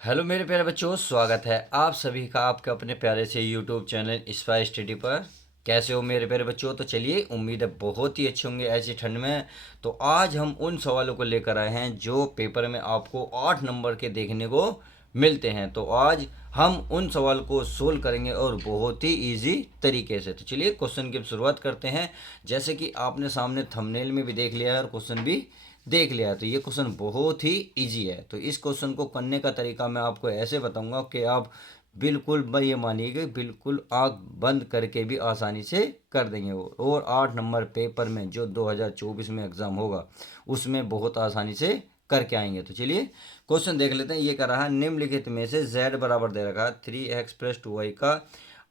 Hello मेरे प्यारे बच्चों, स्वागत है आप सभी का आपके अपने प्यारे से यूट्यूब चैनल स्पाई स्टडी पर। कैसे हो मेरे प्यारे बच्चों? तो चलिए, उम्मीद है बहुत ही अच्छे होंगे ऐसी ठंड में। तो आज हम उन सवालों को लेकर आए हैं जो पेपर में आपको 8 नंबर के देखने को मिलते हैं। तो आज हम उन सवाल को सोल्व करेंगे और बहुत ही इजी तरीके से। तो चलिए क्वेश्चन की शुरुआत करते हैं। जैसे कि आपने सामने थंबनेल में भी देख लिया है और क्वेश्चन भी देख लिया। तो ये क्वेश्चन बहुत ही इजी है। तो इस क्वेश्चन को करने का तरीका मैं आपको ऐसे बताऊंगा कि आप बिल्कुल ये मानिए बिल्कुल आँख बंद करके भी आसानी से कर देंगे वो। और 8 नंबर पेपर में जो 2024 में एग्ज़ाम होगा उसमें बहुत आसानी से करके आएंगे। तो चलिए क्वेश्चन देख लेते हैं। ये कर रहा है, निम्नलिखित में से z बराबर दे रखा है 3x+2y का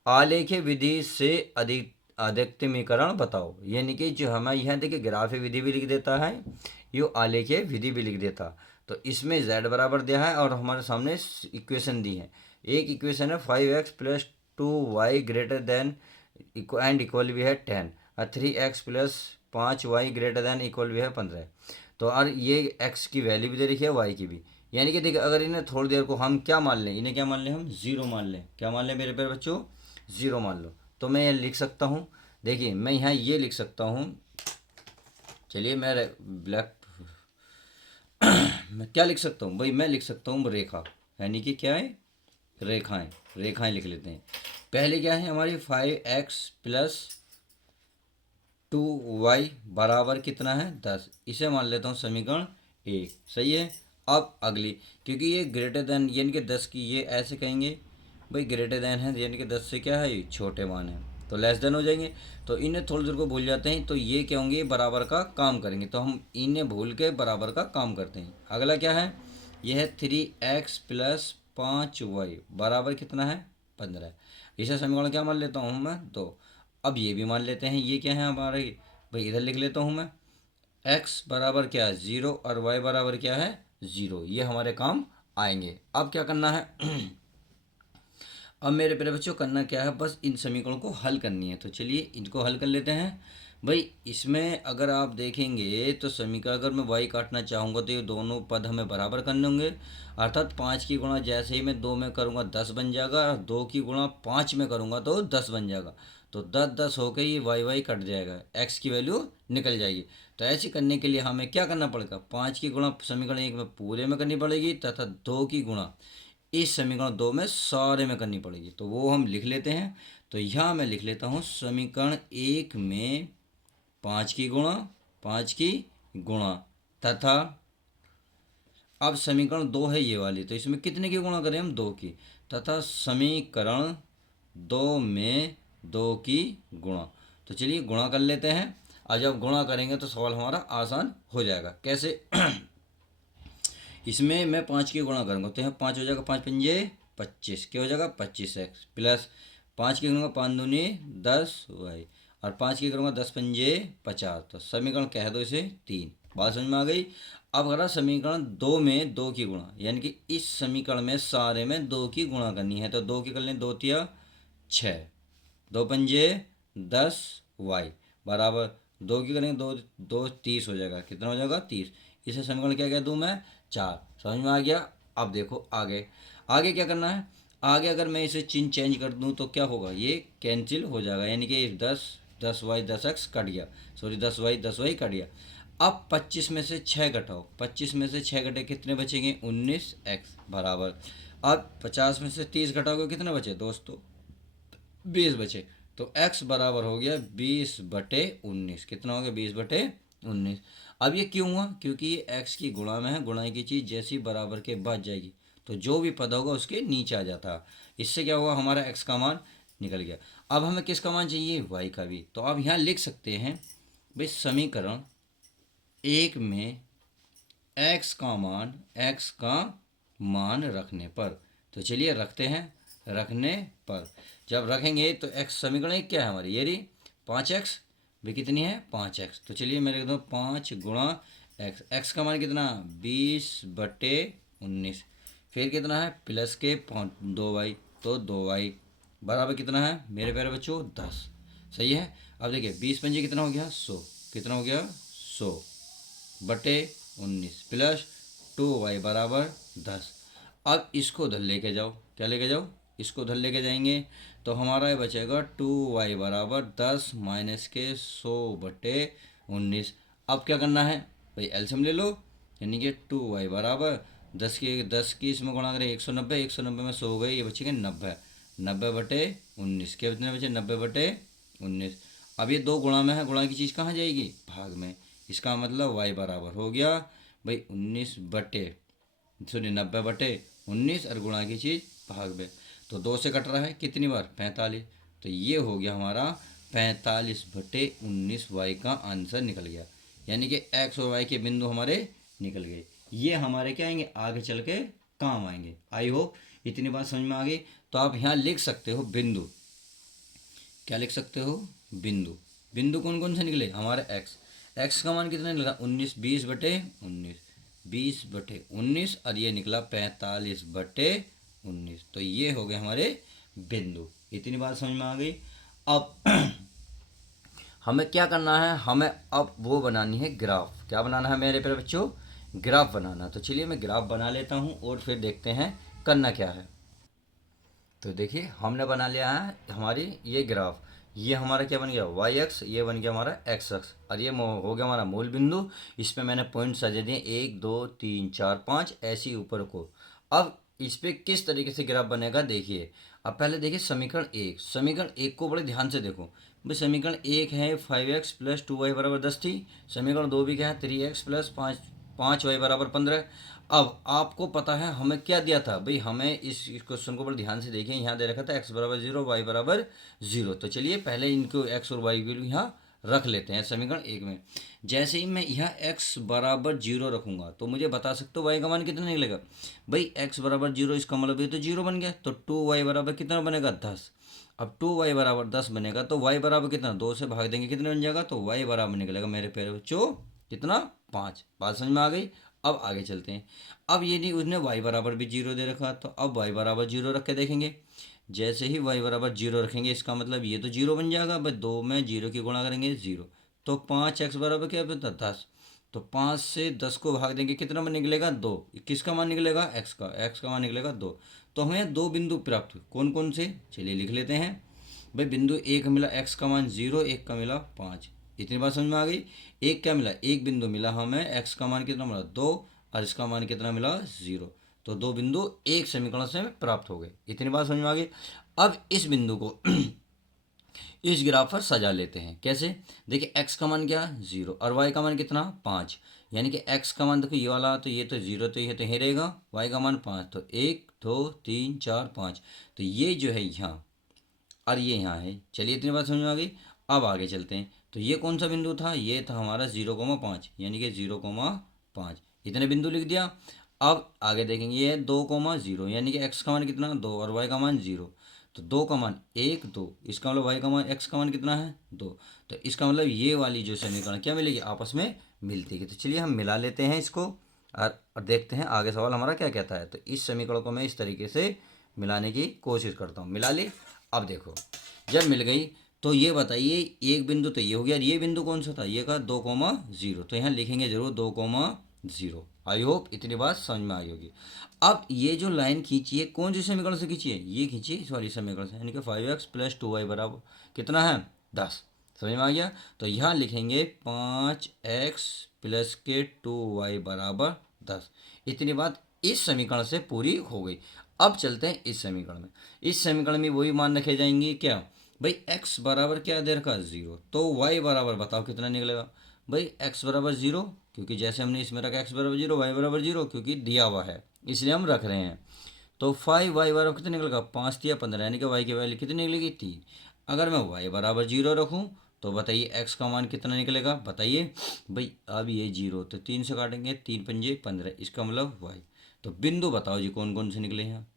आलेखीय विधि से अधिकतमीकरण बताओ। यानी कि जो हमें यहाँ देखिए ग्राफीय विधि भी लिख देता है, यो आलेखीय विधि भी लिख देता। तो इसमें z बराबर दिया है और हमारे सामने इक्वेशन दी है। एक इक्वेशन है 5x+2y greater than and equal भी है 10 और 3x+5y ग्रेटर देन इक्वल भी है 15। तो और ये x की वैल्यू भी दे रखी है, y की भी। यानी कि देखिए, अगर इन्हें थोड़ी देर को हम क्या मान लें, इन्हें क्या मान लें, हम जीरो मान लें। क्या मान लें मेरे प्यारे बच्चों? जीरो मान लो। तो मैं ये लिख सकता हूँ, देखिए मैं यहाँ ये लिख सकता हूँ। चलिए मैं ब्लैक मैं क्या लिख सकता हूँ भाई? मैं लिख सकता हूँ रेखा, यानी कि क्या है, रेखाएं। रेखाएं लिख लेते हैं। पहले क्या है हमारी 5x+2y बराबर कितना है, 10। इसे मान लेता हूँ समीकरण 1। सही है। अब अगली, क्योंकि ये ग्रेटर देन यानी कि 10 की, ये ऐसे कहेंगे भाई ग्रेटर देन है यानी कि 10 से क्या है, ये छोटे मान है, तो लेस देन हो जाएंगे। तो इन्हें थोड़ी देर को भूल जाते हैं, तो ये क्या होंगे, बराबर का काम करेंगे। तो हम इन्हें भूल के बराबर का काम करते हैं। अगला क्या है, यह है 3x+5y बराबर कितना है, 15। इसे समीकरण क्या मान लेता हूँ मैं, 2। अब ये भी मान लेते हैं, ये क्या है हमारे भाई, इधर लिख लेता हूँ मैं। x बराबर क्या है, 0 और y बराबर क्या है, 0। ये हमारे काम आएंगे। अब क्या करना है अब मेरे प्यारे बच्चों करना क्या है, बस इन समीकरणों को हल करनी है। तो चलिए इनको हल कर लेते हैं। भाई इसमें अगर आप देखेंगे तो समीकरण, अगर मैं y काटना चाहूँगा तो ये दोनों पद हमें बराबर करने होंगे। अर्थात 5 की गुणा जैसे ही मैं 2 में करूँगा 10 बन जाएगा, और 2 की गुणा 5 में करूँगा तो 10 बन जाएगा। तो 10 10 होकर ये y कट जाएगा, x की वैल्यू निकल जाएगी। तो ऐसे करने के लिए हमें क्या करना पड़ेगा, 5 की गुणा समीकरण 1 में पूरे में करनी पड़ेगी, तथा 2 की गुणा इस समीकरण 2 में सारे में करनी पड़ेगी। तो वो हम लिख लेते हैं। तो यहाँ मैं लिख लेता हूँ समीकरण 1 में 5 की गुणा, 5 की गुणा, तथा अब समीकरण 2 है ये वाली, तो इसमें कितने की गुणा करें हम, 2 की, तथा समीकरण 2 में 2 की गुणा। तो चलिए गुणा कर लेते हैं। और जब गुणा करेंगे तो सवाल हमारा आसान हो जाएगा। कैसे इसमें मैं 5 की गुणा करूँगा तो यहाँ 5 हो जाएगा, 5 पंजे 25, क्या हो जाएगा, 25x प्लस 5 की करूँगा 5 दूनी 10y, और 5 की करूँगा 10 पंजे 50। तो समीकरण कह दो इसे 3। बात समझ में आ गई। अब अगर समीकरण 2 में 2 की गुणा, यानी कि इस समीकरण में सारे में 2 की गुणा करनी है। तो 2 की कर लें, 2 तिया 6, 2 पंजे 10y बराबर 2 की करेंगे, 2 2 30 हो जाएगा। कितना हो जाएगा, 30। इसे समीकरण क्या कह दूँ मैं, 4। समझ में आ गया। अब देखो आगे, आगे क्या करना है। आगे अगर मैं इसे चिन्ह चेंज कर दूँ तो क्या होगा, ये कैंसिल हो जाएगा, यानी कि 10 10y 10x कट गया, सॉरी 10y कट गया। अब 25 में से 6 घटाओ, 25 में से 6 घटे कितने बचेंगे, 19x बराबर। अब 50 में से 30 घटाओगे कितने बचे दोस्तों, 20 बचे। तो x बराबर हो गया 20/19। कितना हो गया, 20/19। अब ये क्यों हुआ, क्योंकि ये x की गुणा में है। गुणा की चीज़ जैसी बराबर के बाद जाएगी तो जो भी पद होगा उसके नीचे आ जाता है। इससे क्या हुआ, हमारा x का मान निकल गया। अब हमें किसका मान चाहिए, y का भी। तो अब यहाँ लिख सकते हैं भाई समीकरण 1 में x का मान रखने पर। तो चलिए रखते हैं, रखने पर जब रखेंगे तो x समीकरण एक क्या है हमारी, ये रही 5x भी, कितनी है 5x। तो चलिए मैं लिख दूँ 5 गुणा x का मान कितना, 20/19। फिर कितना है, प्लस के 2y, तो 2y बराबर कितना है मेरे प्यारे बच्चों, 10। सही है। अब देखिए 20 पंजे कितना हो गया, 100। कितना हो गया, 100/19 प्लस 2y बराबर 10। अब इसको उधर लेके जाओ, क्या लेके जाओ, इसको उधर लेके जाएंगे तो हमारा ये बचेगा 2y बराबर 10 माइनस के 100/19। अब क्या करना है भाई, एलसीएम ले लो, यानी कि 2y बराबर 10 की इसमें गुणा करें 190, 190 में 100 हो गए, ये बचेंगे 90, 90/19 के कितने बचे, 90/19। अब ये दो गुणा में है, गुणा की चीज़ कहाँ जाएगी, भाग में। इसका मतलब y बराबर हो गया भाई 90/19 और गुणा की चीज़ भाग में। तो 2 से कट रहा है कितनी बार, 45। तो ये हो गया हमारा 45/19 y का आंसर निकल गया, यानी कि x और y के बिंदु हमारे निकल गए। ये हमारे क्या आएंगे, आगे चल के काम आएंगे। आई होप इतनी बात समझ में आ गई। तो आप यहाँ लिख सकते हो बिंदु, क्या लिख सकते हो, बिंदु। बिंदु कौन कौन से निकले, हमारे एक्स का मान कितना निकला 19, 20/19 और ये निकला 45/19। तो ये हो गए हमारे बिंदु। इतनी बात समझ में आ गई। अब हमें क्या करना है, हमें अब वो बनानी है ग्राफ। क्या बनाना है मेरे प्यारे बच्चों, ग्राफ बनाना। तो चलिए मैं ग्राफ बना लेता हूँ और फिर देखते हैं करना क्या है। तो देखिए हमने बना लिया है हमारी ये ग्राफ। ये हमारा क्या बन गया, वाई एक्स, ये बन गया हमारा एक्स एक्स, और ये हो गया हमारा मूल बिंदु। इस पर मैंने पॉइंट सजा दिए 1 2 3 4 5 ऐसी ऊपर को। अब इस पर किस तरीके से ग्राफ बनेगा देखिए। अब पहले देखिए समीकरण एक को बड़े ध्यान से देखो भाई। समीकरण 1 है 5x + 2y = 10 थी। समीकरण 2 भी क्या है 3x + 5y = 15। अब आपको पता है हमें क्या दिया था भाई, हमें इस क्वेश्चन को बड़े ध्यान से देखें। यहाँ दे रखा था x = 0 y = 0। तो चलिए पहले इनको x और y वैल्यू यहाँ रख लेते हैं समीकरण 1 में। जैसे ही मैं यहाँ x = 0 रखूँगा तो मुझे बता सकते हो y का मान कितना निकलेगा भाई। x = 0 इसका मतलब ये तो 0 बन गया। तो 2y बराबर कितना बनेगा 10। अब 2y बराबर 10 बनेगा तो y बराबर कितना, 2 से भाग देंगे कितने बन जाएगा, तो y बराबर निकलेगा मेरे प्यारे बच्चों कितना, 5। बात समझ में आ गई। अब आगे चलते हैं। अब ये नहीं, उसने y बराबर भी 0 दे रखा, तो अब y बराबर 0 रख के देखेंगे। जैसे ही y बराबर 0 रखेंगे इसका मतलब ये तो 0 बन जाएगा भाई। 2 में 0 की गुणा करेंगे 0। तो 5x बराबर क्या होता है 10। तो 5 से 10 को भाग देंगे कितना मान निकलेगा 2। किसका मान निकलेगा, x का मान निकलेगा 2। तो हमें दो बिंदु प्राप्त हुए, कौन कौन से, चलिए लिख लेते हैं भाई। बिंदु एक मिला x का मान 0, एक का मिला 5। इतनी बात समझ में आ गई। एक क्या मिला, एक बिंदु मिला हमें, x का मान कितना मिला 2 और इसका मान कितना मिला 0। तो दो बिंदु एक समीकरण से हमें प्राप्त हो गए। इतनी बात समझ में आ गई। अब इस बिंदु को इस ग्राफ पर सजा लेते हैं। कैसे, देखिए x का मान क्या 0 और y का मान कितना 5। यानी कि x का मान देखो ये वाला, तो ये तो 0 तो ये तो यहीं रहेगा। y का मान 5, तो 1 2 3 4 5। तो ये जो है यहाँ और ये यहाँ है। चलिए इतनी बात समझ में आ गई। अब आगे चलते हैं। तो ये कौन सा बिंदु था, ये था हमारा 0,5, यानी कि 0,5। इतने बिंदु लिख दिया। अब आगे देखेंगे ये 2,0, यानी कि x का मान कितना 2 और y का मान 0। तो 2 का मान 1 2, इसका मतलब y का मान x का मान कितना है 2। तो इसका मतलब ये वाली जो समीकरण क्या मिलेगी, आपस में मिलती है। तो चलिए हम मिला लेते हैं इसको और देखते हैं आगे सवाल हमारा क्या कहता है। तो इस समीकरण को मैं इस तरीके से मिलाने की कोशिश करता हूँ। मिला ली। अब देखो जब मिल गई तो ये बताइए, एक बिंदु तो ये हो गया, ये बिंदु कौन सा था, ये का 2,0। तो यहाँ लिखेंगे जरूर 2,0। आई होप इतनी बात समझ में आई होगी। अब ये जो लाइन खींची है कौन सी समीकरण से खींची है, ये खींची है इस वाली समीकरण से, यानी कि 5x + 2y बराबर कितना है 10। समझ में आ गया। तो यहाँ लिखेंगे 5x + 2y बराबर 10। इतनी बात इस समीकरण से पूरी हो गई। अब चलते हैं इस समीकरण में। इस समीकरण में वही मान रखे जाएंगे क्या भाई, x बराबर क्या दे रखा 0, तो y बराबर बताओ कितना निकलेगा भाई, x बराबर 0, क्योंकि जैसे हमने इसमें रखा x बराबर 0 y बराबर 0, क्योंकि दिया हुआ है इसलिए हम रख रहे हैं। तो 5y बराबर कितना निकलेगा 5 या 15, यानी कि y की वैल्यू कितनी निकलेगी 3। अगर मैं y बराबर 0 रखूँ तो बताइए x का मान कितना निकलेगा, बताइए भाई। अब ये 0 तो 3 से काटेंगे, 3 पंजे 15, इसका मतलब y। तो बिंदु बताओ जी कौन कौन से निकले हैं,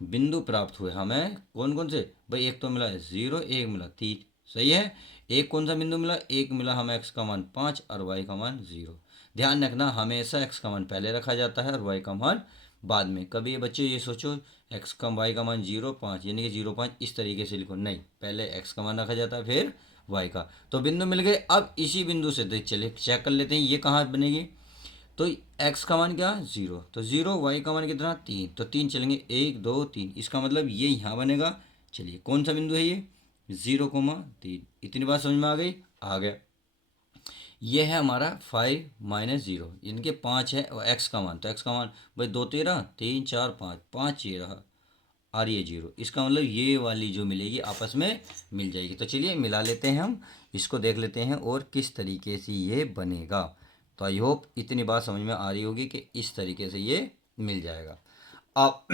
बिंदु प्राप्त हुए हमें कौन कौन से भाई। एक तो मिला 0, एक मिला 3, सही है। एक कौन सा बिंदु मिला, एक मिला हमें x का मान 5 और y का मान 0। ध्यान रखना हमेशा x का मान पहले रखा जाता है और y का मान बाद में। कभी ये बच्चे ये सोचो x का y का मान 0 5, यानी कि 0 5 इस तरीके से लिखो, नहीं, पहले x का मान रखा जाता है फिर y का। तो बिंदु मिल गए। अब इसी बिंदु से देख चले चेक कर लेते हैं ये कहाँ बनेगी। तो x का मान क्या, 0, तो 0, y का मान कितना, 3, तो 3 चलेंगे, 1 2 3, इसका मतलब ये यहाँ बनेगा। चलिए कौन सा बिंदु है ये, 0,3। इतनी बात समझ में आ गई, आ गया। ये है हमारा 5 - 0, इनके 5 है और x का मान, तो x का मान भाई 2 13 3 4 5, 5 ये रहा और ये 0, इसका मतलब ये वाली जो मिलेगी आपस में मिल जाएगी। तो चलिए मिला लेते हैं हम, इसको देख लेते हैं और किस तरीके से ये बनेगा। तो आई होप इतनी बात समझ में आ रही होगी कि इस तरीके से ये मिल जाएगा। अब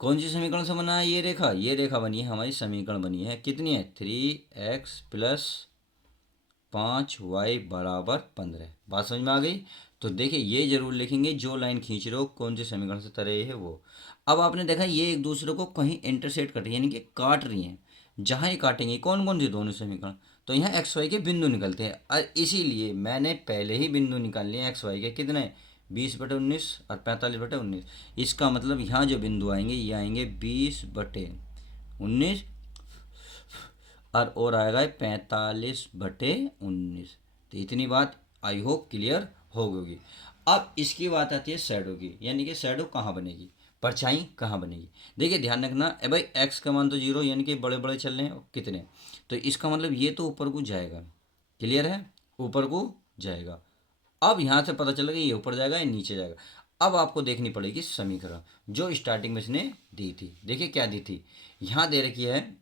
कौन सी समीकरण से बना है ये रेखा बनी है हमारी, समीकरण बनी है कितनी है, 3x + 5y = 15। बात समझ में आ गई। तो देखिए ये जरूर लिखेंगे जो लाइन खींच रहे हो कौन से समीकरण से तरे है वो। अब आपने देखा ये एक दूसरे को कहीं इंटरसेक्ट कर रही है, यानी कि काट रही हैं। जहाँ ये काटेंगे कौन कौन से दोनों समीकरण, तो यहाँ एक्स वाई के बिंदु निकलते हैं और इसीलिए मैंने पहले ही बिंदु निकाल लिए एक्स वाई के, कितने, 20/19 और 45/19। इसका मतलब यहाँ जो बिंदु आएंगे ये आएंगे 20/19 और आएगा 45/19। तो इतनी बात आई होप क्लियर हो गई। अब इसकी बात आती है शैडो की, यानी कि शैडो कहाँ बनेगी, परछाई कहाँ बनेगी। देखिए ध्यान रखना ए भाई, एक्स का मान तो 0, यानी कि बड़े बड़े चल रहे हैं कितने, तो इसका मतलब ये तो ऊपर को जाएगा, क्लियर है, ऊपर को जाएगा। अब यहाँ से पता चलेगा ये ऊपर जाएगा या नीचे जाएगा। अब आपको देखनी पड़ेगी समीकरण जो स्टार्टिंग में इसने दी थी। देखिए क्या दी थी, यहाँ दे रखी है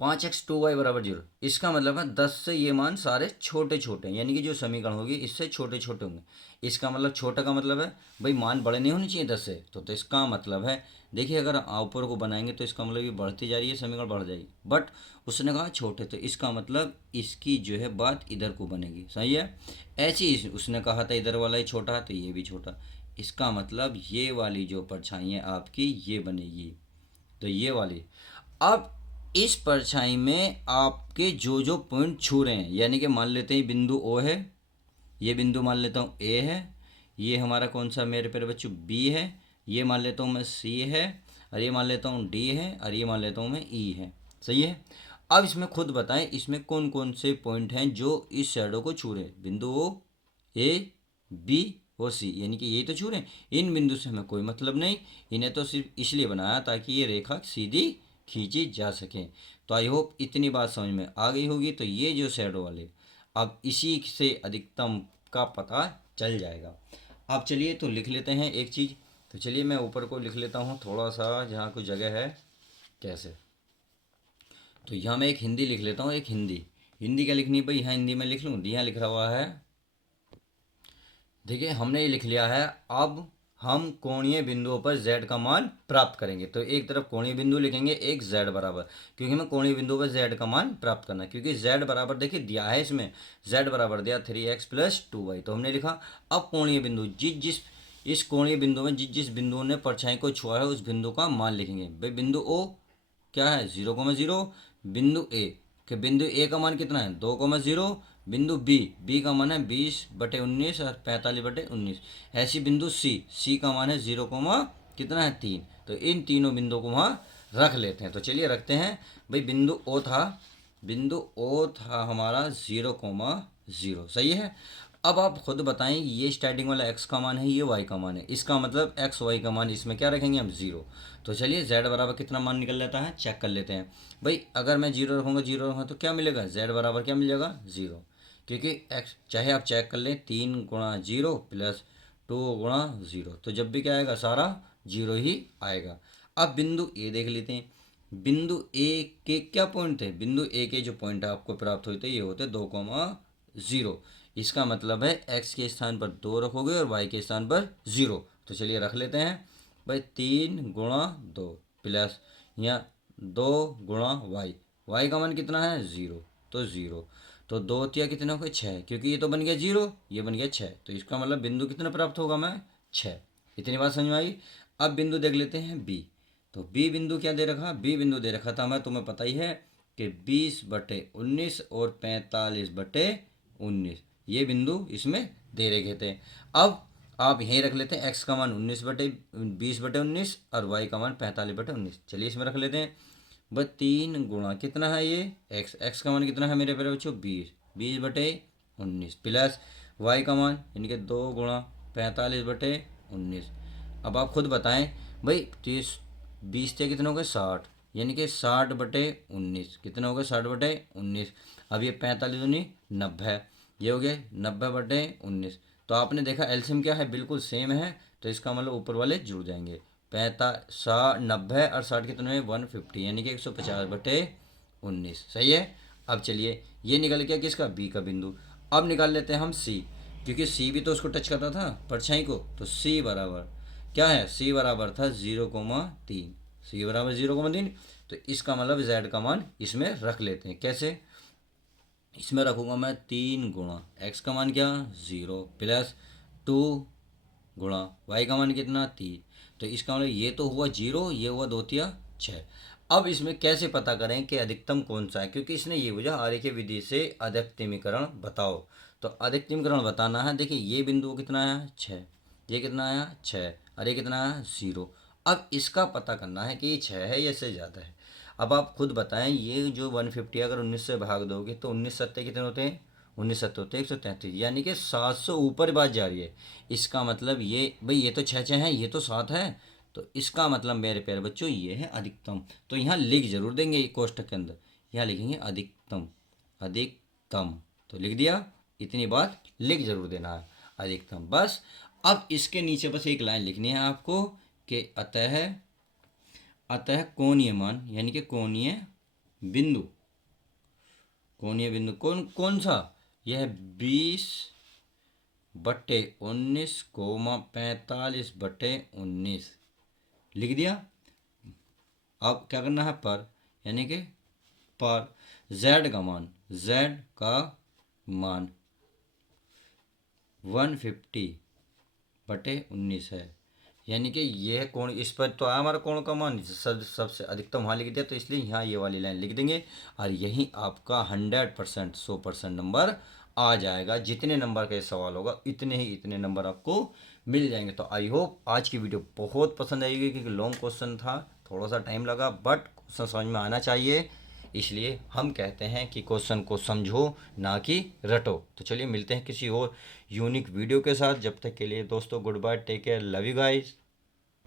5x 2y = 0। इसका मतलब है 10 से ये मान सारे छोटे छोटे हैं, यानी कि जो समीकरण होगी इससे छोटे छोटे होंगे। इसका मतलब छोटा का मतलब है भाई मान बड़े नहीं होने चाहिए 10 से, तो इसका मतलब है देखिए अगर ऊपर को बनाएंगे तो इसका मतलब ये बढ़ती जा रही है, समीकरण बढ़ जाएगी, बट उसने कहा छोटे, तो इसका मतलब इसकी जो है बात इधर को बनेगी, सही है। ऐसे ही उसने कहा था इधर वाला ही छोटा है तो ये भी छोटा, इसका मतलब ये वाली जो परछाई है आपकी ये बनेगी, तो ये वाली। अब इस परछाई में आपके जो जो पॉइंट छू रहे हैं, यानी कि मान लेते हैं बिंदु ओ है, ये बिंदु मान लेता हूँ ए है, ये हमारा कौन सा मेरे प्यारे बच्चों बी है, ये मान लेता हूँ मैं सी है, और ये मान लेता हूँ डी है, और ये मान लेता हूँ मैं ई है, सही है। अब इसमें खुद बताएं इसमें कौन कौन से पॉइंट हैं जो इस शैडो को छू रहे हैं, बिंदु ओ, ए, बी और सी, यानी कि यही तो छू रहे हैं। इन बिंदु से हमें कोई मतलब नहीं, इन्हें तो सिर्फ इसलिए बनाया ताकि ये रेखा सीधी खींची जा सके। तो आई होप इतनी बात समझ में आ गई होगी। तो ये जो शैडो वाले, अब इसी से अधिकतम का पता चल जाएगा। अब चलिए तो लिख लेते हैं एक चीज़, तो चलिए मैं ऊपर को लिख लेता हूँ थोड़ा सा जहाँ कुछ जगह है, कैसे, तो यहाँ मैं एक हिंदी लिख लेता हूँ, एक हिंदी। हिंदी क्या लिखनी है भाई, यहाँ हिंदी में लिख लूँ, यहाँ लिख रहा हुआ है, देखिए हमने ये लिख लिया है। अब हम कोणीय बिंदुओं पर z का मान प्राप्त करेंगे, तो एक तरफ कोणीय बिंदु लिखेंगे, एक z बराबर, क्योंकि हमें कोणीय बिंदुओं पर z का मान प्राप्त करना है, क्योंकि z बराबर देखिए दिया है इसमें, z बराबर दिया 3x + 2y, तो हमने लिखा। अब कोणीय बिंदु जिस जिस इस कोणीय बिंदु में जिस जिस बिंदु ने परछाई को छुआ है उस बिंदु का मान लिखेंगे। भाई बिंदु ओ क्या है 0,0, बिंदु ए के बिंदु ए का मान कितना है 2,0, बिंदु बी का मान है 20/19 और 45/19। ऐसी बिंदु सी का मान है 0, कितना है 3, तो इन तीनों बिंदुओं को वहाँ रख लेते हैं। तो चलिए रखते हैं। भाई बिंदु ओ था हमारा 0,0, सही है। अब आप खुद बताएं ये स्टार्टिंग वाला x का मान है, ये y का मान है, इसका मतलब x y का मान इसमें क्या रखेंगे हम 0। तो चलिए z बराबर कितना मान निकल जाता है चेक कर लेते हैं। भाई अगर मैं 0 रखूँगा तो क्या मिलेगा, z बराबर क्या मिल जाएगा 0, क्योंकि x चाहे आप चेक कर लें 3 × 0 + 2 × 0, तो जब भी क्या आएगा सारा 0 ही आएगा। अब बिंदु ए देख लेते हैं। बिंदु ए के क्या पॉइंट थे, बिंदु ए के जो पॉइंट आपको प्राप्त होते ये होते 2,0। इसका मतलब है x के स्थान पर 2 रखोगे और y के स्थान पर 0, तो चलिए रख लेते हैं। भाई 3 × 2 प्लस यहाँ 2 × y का मान कितना है 0, तो 0, तो 2 तिया कितने हो गए 6, क्योंकि ये तो बन गया 0, ये बन गया 6, तो इसका मतलब बिंदु कितना प्राप्त होगा मैं 6। इतनी बात समझ में आई। अब बिंदु देख लेते हैं बी। तो बी बिंदु क्या दे रखा, बी बिंदु दे रखा था मैं, तुम्हें पता ही है कि 20/19 और 45/19 ये बिंदु इसमें दे रखे थे। अब आप यहीं रख लेते हैं x का मान 20/19 और y का मान 45/19। चलिए इसमें रख लेते हैं। बस 3 गुणा कितना है ये x का मान कितना है मेरे प्यारे बच्चों 20 20/19 प्लस वाई का मान यानी कि 2 × 45/19। अब आप खुद बताएं भाई, 30 20 से कितने हो गए 60, यानी कि 60/19 कितने हो गए 60/19। अब ये 45 दूनी 90, ये हो गए 90/19। तो आपने देखा एलसीएम क्या है, बिल्कुल सेम है, तो इसका मतलब ऊपर वाले जुड़ जाएंगे। 90 और 60 कितने में 150, यानी कि 150/19। सही है। अब चलिए ये निकल गया किसका, बी का बिंदु। अब निकाल लेते हैं हम सी, क्योंकि सी भी तो उसको टच करता था परछाई को। तो सी बराबर क्या है, सी बराबर था 0,3, सी बराबर 0,3। तो इसका मतलब जेड का मान इसमें रख लेते हैं। कैसे, इसमें रखूँगा मैं 3 × एक्स का मान क्या 0 प्लस 2 गुणा वाई का मान कितना 3। तो इसका मतलब ये तो हुआ 0, ये हुआ 2×3=6। अब इसमें कैसे पता करें कि अधिकतम कौन सा है, क्योंकि इसने ये पूछा आरेखीय विधि से अधिकतमीकरण बताओ। तो अधिकतमीकरण बताना है, देखिए ये बिंदु कितना आया 6, ये कितना आया 6, और ये कितना आया 0। अब इसका पता करना है कि ये 6 है या इससे ज़्यादा है। अब आप खुद बताएं, ये जो 150 अगर 19 से भाग दोगे तो 19×7 कितने होते हैं, 19×7 होते हैं 133, यानी कि 700 ऊपर बात जा रही है। इसका मतलब ये भाई, ये तो 6 है, ये तो 7 है। तो इसका मतलब मेरे प्यारे बच्चों ये है अधिकतम। तो यहाँ लिख जरूर देंगे कोष्ठक के अंदर, यहाँ लिखेंगे अधिकतम, अधिकतम। तो लिख दिया, इतनी बात लिख जरूर देना है, अधिकतम बस। अब इसके नीचे बस एक लाइन लिखनी है आपको कि अतः, अतः कोणीय मान यानी कि कोणीय बिंदु, कोणीय बिंदु कौन कौन सा, यह 20/19, लिख दिया। अब क्या करना है, पर यानी कि पर z का मान, z का मान 150/19 है, यानी कि यह कोण, इस पर तो आया हमारा कोण का मान सबसे अधिकतम वहाँ लिख दिया, तो इसलिए यहाँ ये वाली लाइन लिख देंगे। और यही आपका 100% 100% नंबर आ जाएगा। जितने नंबर का ये सवाल होगा इतने नंबर आपको मिल जाएंगे। तो आई होप आज की वीडियो बहुत पसंद आएगी, क्योंकि लॉन्ग क्वेश्चन था, थोड़ा सा टाइम लगा, बट क्वेश्चन समझ में आना चाहिए। इसलिए हम कहते हैं कि क्वेश्चन को समझो ना कि रटो। तो चलिए मिलते हैं किसी और यूनिक वीडियो के साथ। जब तक के लिए दोस्तों good bye, take care, love you guys.